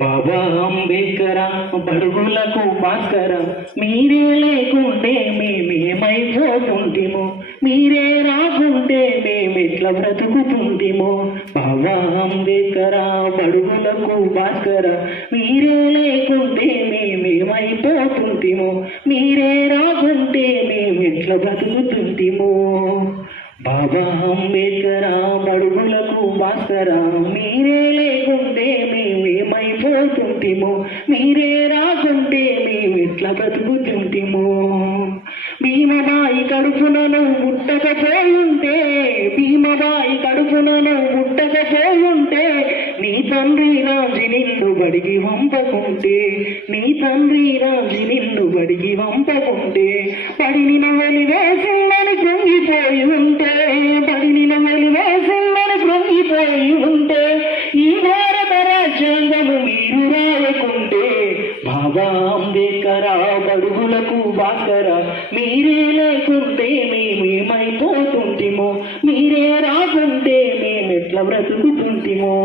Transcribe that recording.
బాబా అంబేద్కర బడుగులకు భాస్కర, మీరే లేకుంటే మేమేమైపోతుంటిమో, మీరే రాకుంటే మేమెట్లా బ్రతుకుతుంటిమో. బాబా అంబేద్కర బడుగులకు భాస్కర, మీరే లేకుంటే మేమేమైపోతుంటిమో, మీరే రాకుంటే మేమెట్లా బ్రతుకుతుంటిమో. బాబా అంబేద్కర బడుగులకు భాస్కర, మీరే లేకుంటే మేమేమైపోతుంటిమో, మీరే రాకుంటే మేమెట్లా బ్రతుకుతుంటిమో. భీమబాయి కడుపునను ముట్టకపోయుంటే, భీమబాయి కడుపునను ముట్టకపోయుంటే, నీ తండ్రి రాజు నిన్ను బడికి వంపకుంటే, నీ తండ్రి రాజు నిన్ను బడికి వంపకుంటే, పడిని నవలి వేసిందని కృంగిపోయి ఉంటే, పడిని నవలి వేసిందని కృంగిపోయి ఉంటే, ఈ భారత రాజ్యాంగము మీరు రాయకుంటే. బాబా అంబేద్కర బడుగులకు భాస్కర, మీరే లేకుంటే మేమేమైపోతుంటిమో, మీరే రాకుంటే మేమెట్లా బ్రతుకుతుంటిమో.